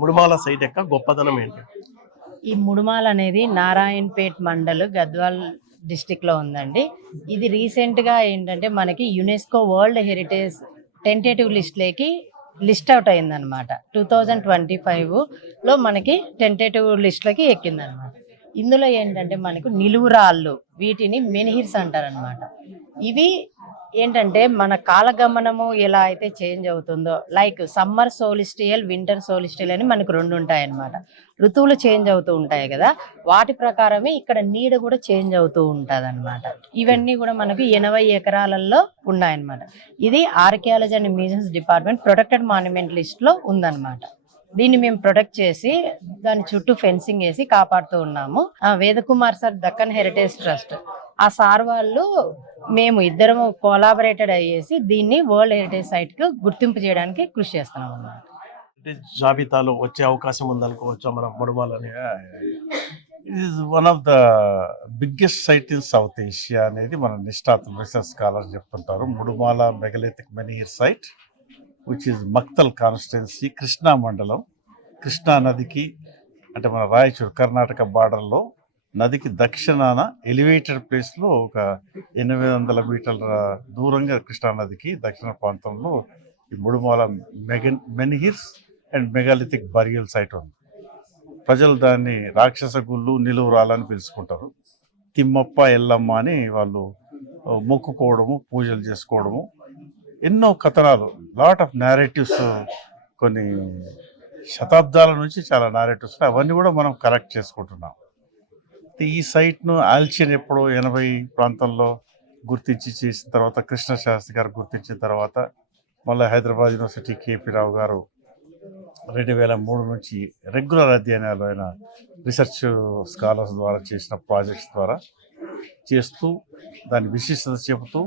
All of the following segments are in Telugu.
ముడుమాల సైట్ యొక్క గొప్పదనం ఏంటి? ఈ ముడుమాల్ అనేది నారాయణపేట్ మండల్ గద్వాల్ డిస్టిక్ లో ఉందండి. ఇది రీసెంట్ గా ఏంటంటే మనకి UNESCO world heritage tentative list లేకి లిస్ట్ అవుట్ అయిందనమాట. 2025 లో మనకి టెంటేటివ్ లిస్ట్ లోకి ఎక్కిందనమాట. ఇందులో ఏంటంటే మనకు నిలువురాళ్ళు, వీటిని మెన్హిర్స్ అంటారనమాట. ఇవి ఏంటంటే మన కాలగమనము ఎలా అయితే చేంజ్ అవుతుందో, లైక్ సమ్మర్ సోలిస్టియల్, వింటర్ సోలిస్టియల్ అని మనకు రెండు ఉంటాయన్నమాట. ఋతువులు చేంజ్ అవుతూ ఉంటాయి కదా, వాటి ప్రకారమే ఇక్కడ నీడ కూడా చేంజ్ అవుతూ ఉంటుంది అనమాట. ఇవన్నీ కూడా మనకు 80 ఎకరాలలో ఉన్నాయన్నమాట. ఇది archaeology and museums department protected monument list లో ఉందన్నమాట. దీన్ని మేము ప్రొటెక్ట్ చేసి దాని చుట్టూ ఫెన్సింగ్ వేసి కాపాడుతూ ఉన్నాము. Vedakumar sir, Deccan heritage trust, ఆ సార్ వాళ్ళు మేము ఇద్దరం కొలాబరేటెడ్ అయ్యేసి దీన్ని వరల్డ్ హెరిటేజ్ సైట్ కు గుర్తింపు చేయడానికి కృషి చేస్తున్నాం అన్నమాట. జాబితాలో వచ్చే అవకాశం ఉందనుకోవచ్చా మనం ముడుమాలని? It is one of the biggest site in South Asia అనేది మన నిష్ణాతులు రీసెర్చ్ స్కాలర్ చెప్తుంటారు. Mudumala megalithic menhir site which is Makthal constituency, Krishna మండలం. కృష్ణా నదికి అంటే మన రాయచూరు కర్ణాటక బార్డర్లో నదికి దక్షిణాన ఎలివేటెడ్ ప్లేస్లో ఒక 800 మీటర్ల దూరంగా కృష్ణా నదికి దక్షిణ ప్రాంతంలో ఈ Mudumala menhirs and megalithic burial site ఉంది. ప్రజలు దాన్ని రాక్షస గుళ్ళు, నిలువురాలని పిలుచుకుంటారు. తిమ్మప్ప, ఎల్లమ్మ అని వాళ్ళు మొక్కుకోవడము, పూజలు చేసుకోవడము, ఎన్నో కథనాలు, లాట్ ఆఫ్ నేరేటివ్స్, కొన్ని శతాబ్దాల నుంచి చాలా నేరేటివ్స్ అవన్నీ కూడా మనం కలెక్ట్ చేసుకుంటున్నాం. ఈ సైట్ను ఆల్చియన్ ఎప్పుడో 80 ప్రాంతంలో గుర్తించి చేసిన తర్వాత, కృష్ణశాస్త్రి గారు గుర్తించిన తర్వాత, మళ్ళీ హైదరాబాద్ యూనివర్సిటీ కేపీ రావు గారు 2003 నుంచి రెగ్యులర్ అధ్యయనాలు అయిన రీసెర్చ్ స్కాలర్స్ ద్వారా చేసిన ప్రాజెక్ట్స్ ద్వారా చేస్తూ దాని విశిష్టత చెబుతూ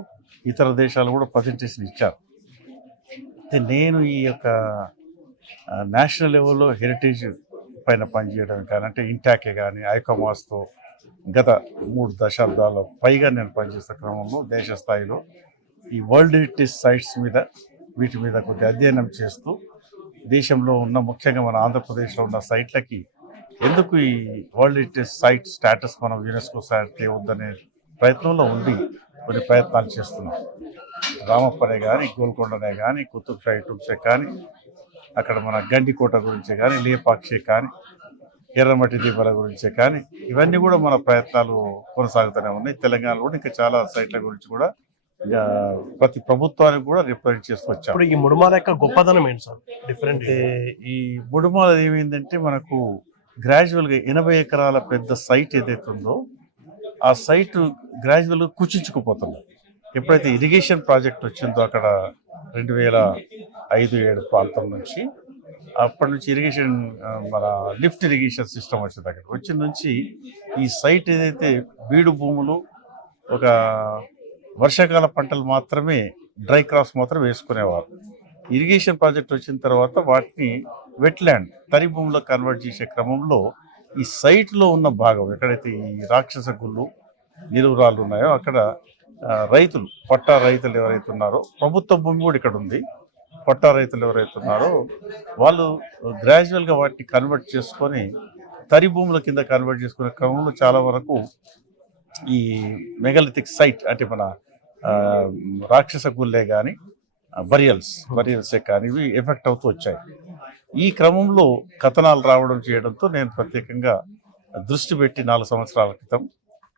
ఇతర దేశాలు కూడా ప్రజెంటేషన్ ఇచ్చారు. అయితే నేను ఈ యొక్క నేషనల్ లెవెల్లో హెరిటేజ్ పైన పనిచేయడం కానీ, అంటే ఇంటాకే కానీ ఐకామాస్తో గత 3 దశాబ్దాల పైగా నేను పనిచేసిన క్రమంలో దేశ స్థాయిలో ఈ వరల్డ్ హెరిటేజ్ సైట్స్ మీద, వీటి మీద కొద్దిగా అధ్యయనం చేస్తూ దేశంలో ఉన్న, ముఖ్యంగా మన ఆంధ్రప్రదేశ్లో ఉన్న సైట్లకి ఎందుకు ఈ వరల్డ్ హెరిటేజ్ సైట్ స్టేటస్ మనం యునెస్కో సైట్ ఇవ్వద్దనే ప్రయత్నంలో ఉండి కొన్ని ప్రయత్నాలు చేస్తున్నాం. రామప్పనే కానీ, గోల్కొండనే కానీ, కుతుబ్ షాహీ టూబ్సే కానీ, అక్కడ మన గండికోట గురించే కానీ, లేపాక్షే కానీ, ఎర్రమట్టి దీపాల గురించే కానీ, ఇవన్నీ కూడా మన ప్రయత్నాలు కొనసాగుతూనే ఉన్నాయి. తెలంగాణలో కూడా ఇంకా చాలా సైట్ల గురించి కూడా ప్రతి ప్రభుత్వానికి కూడా రిప్రజెంట్ చేస్తూ వచ్చాం. ఇప్పుడు ఈ ముడుమాల యొక్క గొప్పదనం ఏంటి సార్? డిఫరెంట్ ఈ ముడుమాల ఏమైందంటే మనకు గ్రాడ్యువల్గా 80 ఎకరాల పెద్ద సైట్ ఏదైతే ఉందో ఆ సైట్ గ్రాడ్యువల్గా కుచించుకుపోతుంది. ఎప్పుడైతే ఇరిగేషన్ ప్రాజెక్ట్ వచ్చిందో అక్కడ 2005-7 ప్రాంతం నుంచి, అప్పటి నుంచి ఇరిగేషన్ మన లిఫ్ట్ ఇరిగేషన్ సిస్టమ్ వచ్చింది. అక్కడ వచ్చిన నుంచి ఈ సైట్ ఏదైతే బీడు భూములు, ఒక వర్షాకాల పంటలు మాత్రమే, డ్రై క్రాప్స్ మాత్రం వేసుకునేవారు. ఇరిగేషన్ ప్రాజెక్ట్ వచ్చిన తర్వాత వాటిని వెట్లాండ్, తరి భూములో కన్వర్ట్ చేసే క్రమంలో ఈ సైట్లో ఉన్న భాగం ఎక్కడైతే ఈ రాక్షస గుళ్ళు, నిలువురాళ్ళు ఉన్నాయో అక్కడ రైతులు, పట్టా రైతులు ఎవరైతే ఉన్నారో, ప్రభుత్వ భూమి కూడా ఇక్కడ ఉంది, పట్టా రైతులు ఎవరైతే ఉన్నారో వాళ్ళు గ్రాడ్యువల్గా వాటిని కన్వర్ట్ చేసుకొని తరి భూముల కింద కన్వర్ట్ చేసుకునే క్రమంలో చాలా వరకు ఈ మెగాలిథిక్ సైట్ అంటే మన రాక్షస గుళ్ళే కానీ, బరియల్సే కానీ ఇవి ఎఫెక్ట్ అవుతూ వచ్చాయి. ఈ క్రమంలో కథనాలు రావడం చేయడంతో నేను ప్రత్యేకంగా దృష్టి పెట్టి 4 సంవత్సరాల క్రితం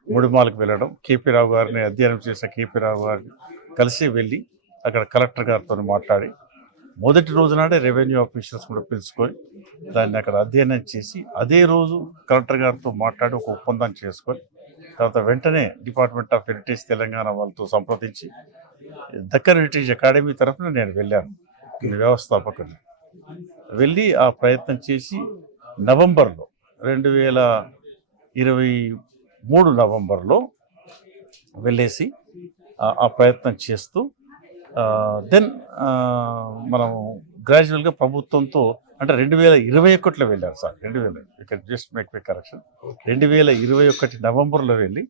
ముడుమాలకు వెళ్ళడం, కేపీ రావు గారిని అధ్యయనం చేసిన కేపీ రావు గారిని కలిసి వెళ్ళి అక్కడ కలెక్టర్ గారితో మాట్లాడి, మొదటి రోజు నాడే రెవెన్యూ ఆఫీసర్స్ కూడా పిలుచుకొని దాన్ని అక్కడ అధ్యయనం చేసి, అదే రోజు కలెక్టర్ గారితో మాట్లాడి ఒక ఒప్పందం చేసుకొని, తర్వాత వెంటనే డిపార్ట్మెంట్ ఆఫ్ హెరిటేజ్ తెలంగాణ వాళ్ళతో సంప్రదించి దక్కన్ హెరిటేజ్ అకాడమీ తరఫున నేను వెళ్ళాను, వ్యవస్థాపకుని వెళ్ళి ఆ ప్రయత్నం చేసి నవంబర్లో 2023 నవంబర్లో వెళ్ళేసి ఆ ప్రయత్నం చేస్తూ దెన్ మనం గ్రాడ్యువల్గా ప్రభుత్వంతో, అంటే 2021లో వెళ్ళారు sir. 2000 just make my correction, 2021 నవంబర్లో వెళ్ళి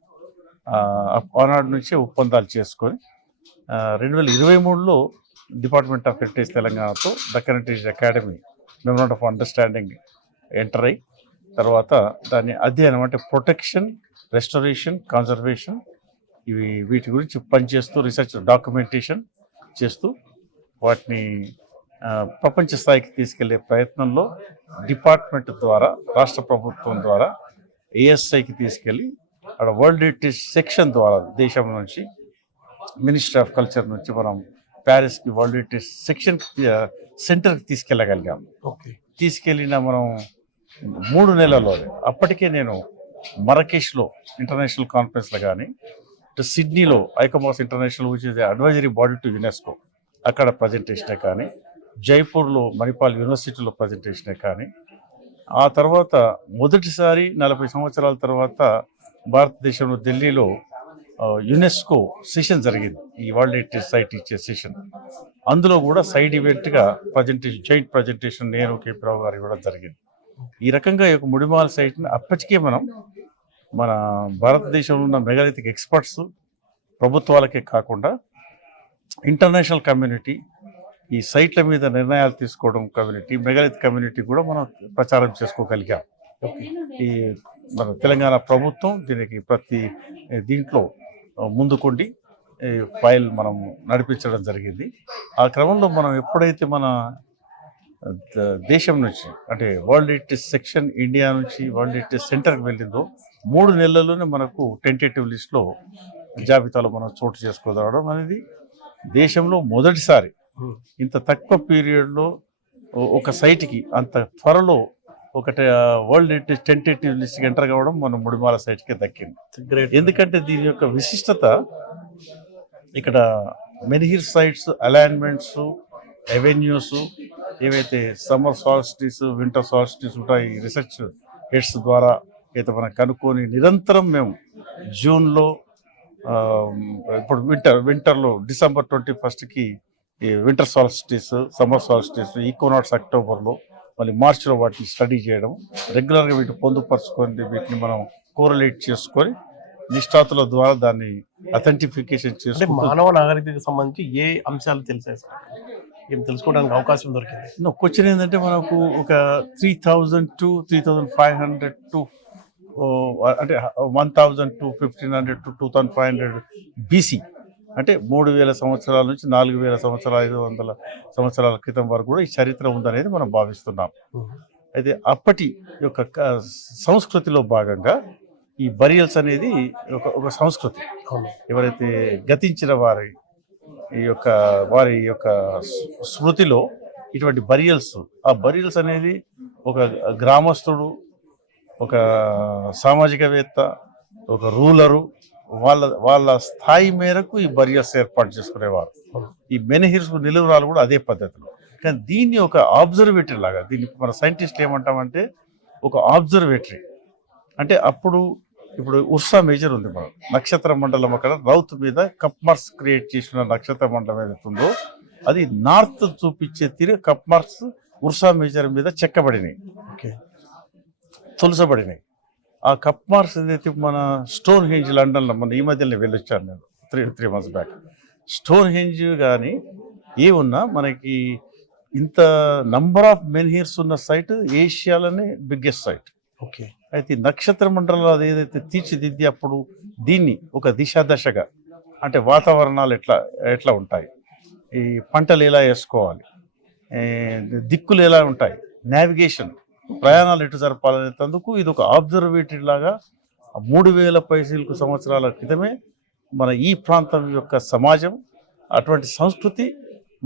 ఆనాడు నుంచే ఒప్పందాలు చేసుకొని 2023లో డిపార్ట్మెంట్ ఆఫ్ హెరిటేజ్ తెలంగాణతో Deccan heritage academy memorandum of understanding enter అయ్యి తర్వాత దాన్ని అధ్యయనం అంటే ప్రొటెక్షన్, రెస్టరేషన్, కన్జర్వేషన్ వీటి గురించి పనిచేస్తూ రీసెర్చ్ డాక్యుమెంటేషన్ చేస్తూ వాటిని ప్రపంచ స్థాయికి తీసుకెళ్లే ప్రయత్నంలో డిపార్ట్మెంట్ ద్వారా రాష్ట్ర ప్రభుత్వం ద్వారా ఏఎస్ఐకి తీసుకెళ్ళి అక్కడ వరల్డ్ హెరిటేజ్ సెక్షన్ ద్వారా దేశం నుంచి మినిస్ట్రీ ఆఫ్ కల్చర్ నుంచి మనం ప్యారిస్కి వరల్డ్ హెరిటేజ్ సెక్షన్ సెంటర్కి తీసుకెళ్ళగలిగాం. ఓకే. తీసుకెళ్ళిన మనం 3 నెలల్లో అప్పటికే నేను మరకేష్లో ఇంటర్నేషనల్ కాన్ఫరెన్స్లో కానీ, సిడ్నీలో ICOMOS international which is advisory body to UNESCO అక్కడ ప్రజెంటేషనే కానీ, జైపూర్లో మణిపాల్ యూనివర్సిటీలో ప్రజెంటేషనే కానీ, ఆ తర్వాత మొదటిసారి 40 సంవత్సరాల తర్వాత భారతదేశంలో ఢిల్లీలో యునెస్కో సెషన్ జరిగింది, ఈ వరల్డ్ హెరిటేజ్ సైట్ ఇచ్చే సెషన్. అందులో కూడా సైడ్ ఈవెంట్గా ప్రజెంటేషన్, జాయింట్ ప్రజెంటేషన్ నేను కేపీ రావు గారు కూడా జరిగింది. ఈ రకంగా ఈ యొక్క ముడిమాల సైట్ని అప్పటికే మనం మన భారతదేశంలో ఉన్న మెగాలిథిక్ ఎక్స్పర్ట్స్ ప్రభుత్వాలకే కాకుండా ఇంటర్నేషనల్ కమ్యూనిటీ, ఈ సైట్ల మీద నిర్ణయాలు తీసుకోవడం కమ్యూనిటీ, మెగాలిథిక్ కమ్యూనిటీ కూడా మనం ప్రచారం చేసుకోగలిగాం. ఈ మన తెలంగాణ ప్రభుత్వం దీనికి ప్రతి దీంట్లో ముందుకుండి ఫైల్ మనం నడిపించడం జరిగింది. ఆ క్రమంలో మనం ఎప్పుడైతే మన దేశం నుంచి అంటే వరల్డ్ హెరిటేజ్ సెక్షన్ ఇండియా నుంచి వరల్డ్ హెరిటేజ్ సెంటర్కి వెళ్ళిందో 3 నెలల్లోనే మనకు టెంటేటివ్ లిస్ట్లో జాబితాలో మనం చోటు చేసుకోవడం అనేది దేశంలో మొదటిసారి. ఇంత తక్కువ పీరియడ్లో ఒక సైట్కి అంత త్వరలో ఒకటి వరల్డ్ హెరిటేజ్ టెంటేటివ్ లిస్ట్కి ఎంటర్ కావడం మన ముడిమాల సైట్కి దక్కింది. ఎందుకంటే దీని యొక్క విశిష్టత ఇక్కడ మెనిహిర్ సైట్స్, అలైన్మెంట్స్, అవెన్యూస్, ఏవైతే సమ్మర్ సాల్స్టిస్, వింటర్ సాల్స్టిస్ ఉంటాయి, రీసెర్చ్ హెడ్స్ ద్వారా అయితే మనం కనుక్కొని నిరంతరం మేము జూన్లో, ఇప్పుడు వింటర్లో డిసెంబర్ 21కి ఈ వింటర్ సాల్స్టిస్, సమ్మర్ సాల్స్టిస్, ఈక్వనాట్స్ అక్టోబర్లో, మళ్ళీ మార్చిలో వాటిని స్టడీ చేయడం, రెగ్యులర్గా వీటిని పొందుపరుచుకొని వీటిని మనం కోరలేట్ చేసుకొని నిష్ఠాతుల ద్వారా దాన్ని అథెంటిఫికేషన్ అంటే మానవ నాగరికతకు సంబంధించి ఏ అంశాలు తెలిసాయి సార్, ఏం తెలుసుకోవడానికి అవకాశం దొరికింది? క్వశ్చన్ ఏంటంటే మనకు ఒక 3000 to 3500 to అంటే 1000 to 1500 to 2500 BC అంటే 3000 సంవత్సరాల నుంచి 4000 సంవత్సరాల 500 సంవత్సరాల క్రితం వరకు కూడా ఈ చరిత్ర ఉందనేది మనం భావిస్తున్నాం. అయితే అప్పటి యొక్క సంస్కృతిలో భాగంగా ఈ బరియల్స్ అనేది ఒక సంస్కృతి. ఎవరైతే గతించిన వారి యొక్క స్మృతిలో ఇటువంటి బరియల్స్, ఆ బరియల్స్ అనేది ఒక గ్రామస్తుడు, ఒక సామాజికవేత్త, ఒక రూలరు వాళ్ళ స్థాయి మేరకు ఈ బరియల్స్ ఏర్పాటు చేసుకునేవారు. ఈ మెనిహిర్స్ నిలువరాలు కూడా అదే పద్ధతిలో. కానీ దీన్ని ఒక ఆబ్జర్వేటరీ లాగా, దీన్ని మన సైంటిస్టులు ఏమంటామంటే ఒక ఆబ్జర్వేటరీ. అంటే ఇప్పుడు ఉర్సా మేజర్ ఉంది, మనం నక్షత్ర మండలం అక్కడ రౌత్ మీద కప్ మార్క్స్ క్రియేట్ చేసిన నక్షత్ర మండలం ఏదైతుందో అది నార్త్ చూపించే తీరు కప్ మార్క్స్ ఉర్సా మేజర్ మీద చెక్కబడినాయి, తొలసబడినాయి. ఆ కప్ మార్క్స్ ఏదైతే మన స్టోన్ హెంజ్ లండన్లో మన ఈ మధ్యలో వెళ్ళొచ్చాను నేను 3 months బ్యాక్. స్టోన్ హెంజ్ కానీ ఏ ఉన్నా మనకి ఇంత నంబర్ ఆఫ్ మెన్హిర్స్ ఉన్న సైట్ ఏషియాలోనే బిగ్గెస్ట్ సైట్. ఓకే. అయితే నక్షత్ర మండలంలో అది ఏదైతే తీర్చిదిద్ది అప్పుడు దీన్ని ఒక దశగా అంటే వాతావరణాలు ఎట్లా ఉంటాయి, ఈ పంటలు ఎలా వేసుకోవాలి, దిక్కులు ఎలా ఉంటాయి, నావిగేషన్, ప్రయాణాలు ఎటు జరపాలనేందుకు ఇది ఒక ఆబ్జర్వేటరీ లాగా 3000 పైసలకు సంవత్సరాల క్రితమే మన ఈ ప్రాంతం యొక్క సమాజం, అటువంటి సంస్కృతి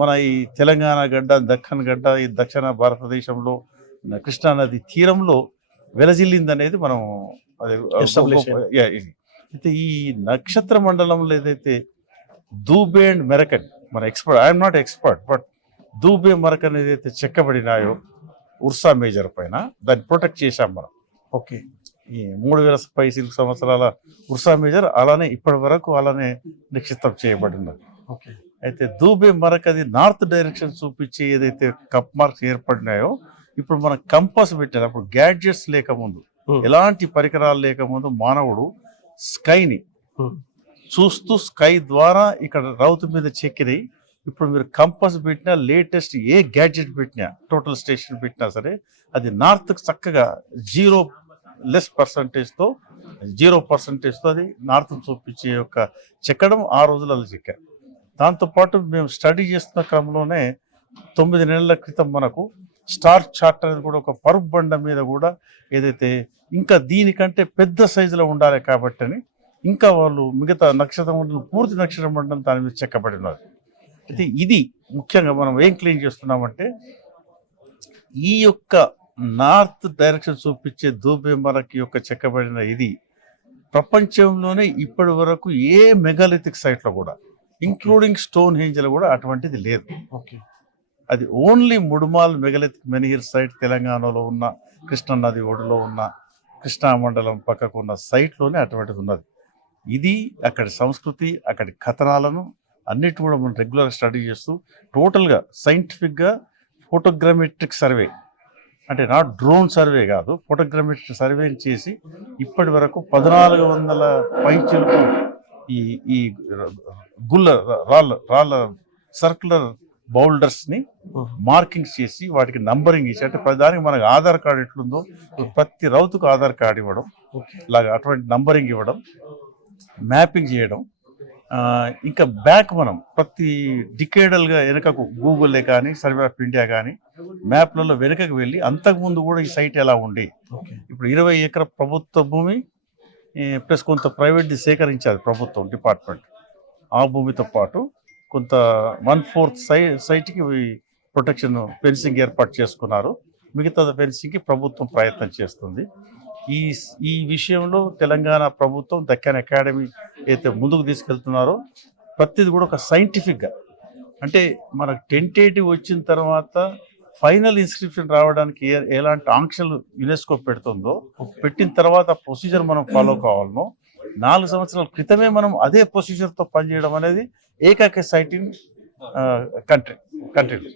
మన ఈ తెలంగాణ గడ్డ, దక్కన్ గడ్డ, ఈ దక్షిణ భారతదేశంలో కృష్ణానది తీరంలో వెలజిల్లిందనేది మనం అయితే ఈ నక్షత్ర మండలంలో ఏదైతే దూబే అండ్ మెరకన్, మన expert, I'm not expert, but దూబే మెరకన్ ఏదైతే చెక్కబడినాయో ఉర్సా మేజర్ పైన దాన్ని ప్రొటెక్ట్ చేశాం మనం. ఓకే. ఈ 3000 పైసలకు సంవత్సరాల ఉర్సా మేజర్ అలానే ఇప్పటి వరకు అలానే నిక్షిప్తం చేయబడినది. ఓకే. అయితే దూబే మరక్ అది నార్త్ డైరెక్షన్ చూపించి ఏదైతే కప్ మార్క్స్ ఏర్పడినాయో ఇప్పుడు మనం కంపాస్ పెట్టారు. అప్పుడు గ్యాడ్జెట్స్ లేకముందు, ఎలాంటి పరికరాలు లేకముందు మానవుడు స్కైని చూస్తూ స్కై ద్వారా ఇక్కడ రౌతు మీద చెక్కినాయి ఇప్పుడు మీరు కంపాస్ పెట్టినా, లేటెస్ట్ ఏ గ్యాడ్జెట్ పెట్టినా, టోటల్ స్టేషన్ పెట్టినా సరే అది నార్త్కి చక్కగా 0% అది నార్త్ చూపించే యొక్క చెక్కడం ఆ రోజులలో చెక్కారు. దాంతోపాటు మేము స్టడీ చేస్తున్న క్రమంలోనే 9 నెలల క్రితం మనకు స్టార్ చార్ట్ అనేది కూడా ఒక పరుపు బండ మీద కూడా ఏదైతే ఇంకా దీనికంటే పెద్ద సైజులో ఉండాలి కాబట్టి అని ఇంకా వాళ్ళు మిగతా నక్షత్ర మండలం, పూర్తి నక్షత్ర మండలం దాని మీద చెక్కబడి ఉన్నారు. అయితే ఇది ముఖ్యంగా మనం ఏం క్లెయిమ్ చేస్తున్నామంటే ఈ యొక్క నార్త్ డైరెక్షన్ చూపించే దూబెంబరకి యొక్క చెక్కబడిన ఇది ప్రపంచంలోనే ఇప్పటి వరకు ఏ మెగాలిథిక్ సైట్లో కూడా ఇంక్లూడింగ్ స్టోన్ హేంజ్లో కూడా అటువంటిది లేదు. ఓకే, అది ఓన్లీ ముడుమాల్ మెగాలిథిక్ మెనిహిర్ సైట్ తెలంగాణలో ఉన్న కృష్ణా నది ఒడిలో ఉన్న కృష్ణా మండలం పక్కకు ఉన్న సైట్లోనే అటువంటిది ఉన్నది. ఇది అక్కడి సంస్కృతి, అక్కడి కథనాలను అన్నిటి కూడా మనం రెగ్యులర్ స్టడీ చేస్తూ టోటల్గా సైంటిఫిక్గా ఫోటోగ్రామెట్రిక్ సర్వే, అంటే నాట్ డ్రోన్ సర్వే కాదు, ఫోటోగ్రామెట్రిక్ సర్వే చేసి ఇప్పటి వరకు 1400 పైచిలకు ఈ రాళ్ళ సర్క్యులర్ బౌల్డర్స్ని మార్కింగ్ చేసి వాటికి నంబరింగ్ ఇచ్చి, అంటే ప్రతిదానికి మనకు ఆధార్ కార్డు ఎట్లుందో ప్రతి రౌతుకు ఆధార్ కార్డు ఇవ్వడం, ఇలాగ అటువంటి నంబరింగ్ ఇవ్వడం, మ్యాపింగ్ చేయడం. ఇంకా బ్యాక్ మనం ప్రతి డికేడల్గా వెనుకకు గూగుల్లే కానీ సర్వే ఆఫ్ ఇండియా కానీ మ్యాప్లలో వెనుకకు వెళ్ళి అంతకుముందు కూడా ఈ సైట్ ఎలా ఉండి, ఇప్పుడు 20 ఎకరాల ప్రభుత్వ భూమి ప్లస్ కొంత ప్రైవేట్ది సేకరించారు ప్రభుత్వం డిపార్ట్మెంట్. ఆ భూమితో పాటు కొంత 1/4 సైట్కి ప్రొటెక్షన్ ఫెన్సింగ్ ఏర్పాటు చేసుకున్నారు. మిగతా ఫెన్సింగ్కి ప్రభుత్వం ప్రయత్నం చేస్తుంది. ఈ విషయంలో తెలంగాణ ప్రభుత్వం దక్కన్ అకాడమీ అయితే ముందుకు తీసుకెళ్తున్నారో ప్రతిది కూడా ఒక సైంటిఫిక్గా, అంటే మనకు టెంటేటివ్ వచ్చిన తర్వాత ఫైనల్ ఇన్స్క్రిప్షన్ రావడానికి ఎలాంటి ఆంక్షలు యునెస్కో పెడుతుందో, పెట్టిన తర్వాత ప్రొసీజర్ మనం ఫాలో కావాలనో 4 సంవత్సరాల క్రితమే మనం అదే ప్రొసీజర్తో పనిచేయడం అనేది ఏకైక సైట్ ఇన్ కంట్రీలో.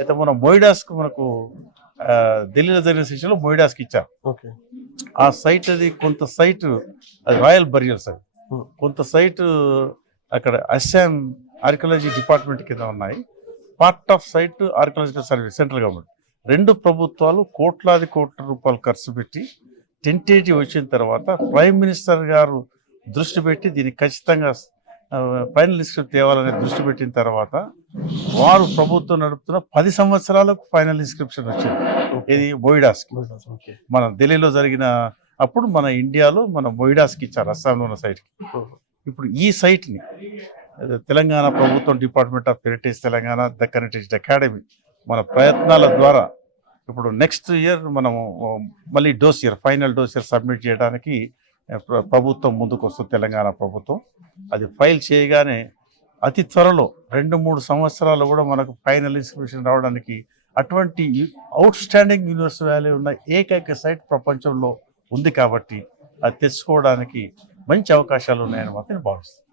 అయితే మనం మొయిడాస్కు మనకు ఢిల్లీలో జరిగిన సెషన్లో మొయిడాస్కి ఇచ్చారు. ఆ సైట్ అది కొంత సైట్ అది రాయల్ బరియల్స్, అది కొంత సైట్ అక్కడ అస్సాం ఆర్కియాలజీ డిపార్ట్మెంట్ కింద ఉన్నాయి. Part of site archaeological survey central government. 2 ప్రభుత్వాలు కోట్లాది కోట్ల రూపాయలు ఖర్చు పెట్టి టెంటేటివ్ వచ్చిన తర్వాత ప్రైమ్ మినిస్టర్ గారు దృష్టి పెట్టి దీనికి ఖచ్చితంగా ఫైనల్ ఇన్స్క్రిప్ట్ తేవాలనే దృష్టి పెట్టిన తర్వాత వారు ప్రభుత్వం నడుపుతున్న 10 సంవత్సరాలకు ఫైనల్ ఇన్స్క్రిప్షన్ వచ్చింది. ఇది మొయిడాస్కి. మన ఢిల్లీలో జరిగిన అప్పుడు మన ఇండియాలో మన మొయిడాస్కి ఇచ్చారు, అస్సాంలో ఉన్న సైట్కి. ఇప్పుడు ఈ సైట్ని తెలంగాణ ప్రభుత్వం department of heritage Telangana, Deccan heritage academy మన ప్రయత్నాల ద్వారా ఇప్పుడు నెక్స్ట్ ఇయర్ మనము మళ్ళీ ఫైనల్ డోసియర్ సబ్మిట్ చేయడానికి ప్రభుత్వం ముందుకు వస్తుంది. తెలంగాణ ప్రభుత్వం అది ఫైల్ చేయగానే అతి త్వరలో 2-3 సంవత్సరాలు కూడా మనకు ఫైనల్ ఇన్స్క్రిప్షన్ రావడానికి అటువంటి అవుట్ స్టాండింగ్ యూనివర్స్ వాల్యూ ఉన్న ఏకైక సైట్ ప్రపంచంలో ఉంది. కాబట్టి అది తెచ్చుకోవడానికి మంచి అవకాశాలు ఉన్నాయని మాత్రం నేను భావిస్తాను.